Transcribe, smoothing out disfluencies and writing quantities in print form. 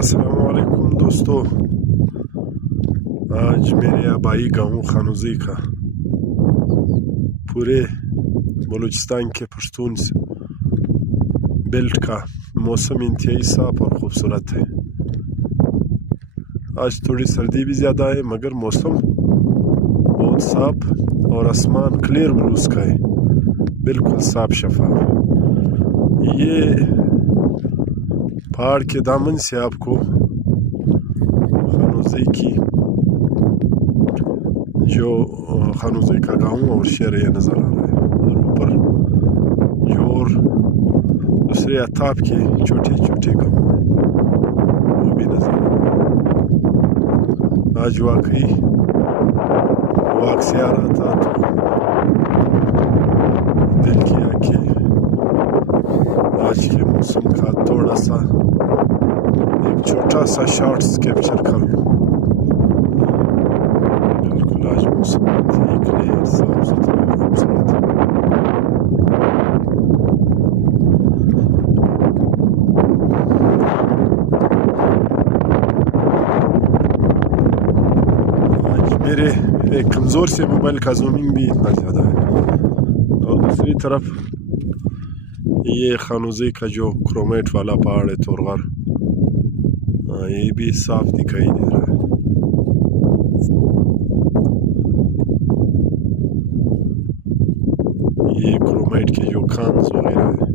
अस्सलामुअलैकुम दोस्तों, आज मेरे आबाई गांव खानोज़ी का पूरे बलूचिस्तान के पश्तून बेल्ट का मौसम इंतहाई साफ और ख़ूबसूरत है। आज थोड़ी सर्दी भी ज़्यादा है मगर मौसम बहुत साफ और आसमान क्लियर ब्लू स्काई बिल्कुल साफ शफाफ। ये पहाड़ के दामन से आपको खानोज़ी की जो खानोज़ी का गांव और शहर ये नज़र आ रहा है और ऊपर और दूसरे अताब के छोटे छोटे गांव हैं वो भी नज़र आ रहे हैं। आज वाकई वाक से आ रहा था तो दिल किया कि आज के मौसम का थोड़ा सा एक छोटा सा शॉर्ट्स कैप्चर कर लूँ। बिल्कुल आज मौसम ठीक है, साफ सुथरा खूबसूरत है। आज मेरे एक कमज़ोर से मोबाइल का जूमिंग भी इतना ज़्यादा है और दूसरी तरफ ये खानोज़ी का जो क्रोमेट वाला पहाड़ है तोरगार, ये भी साफ दिखाई दे रहा है। ये क्रोमेट के जो खान्स वगैरह है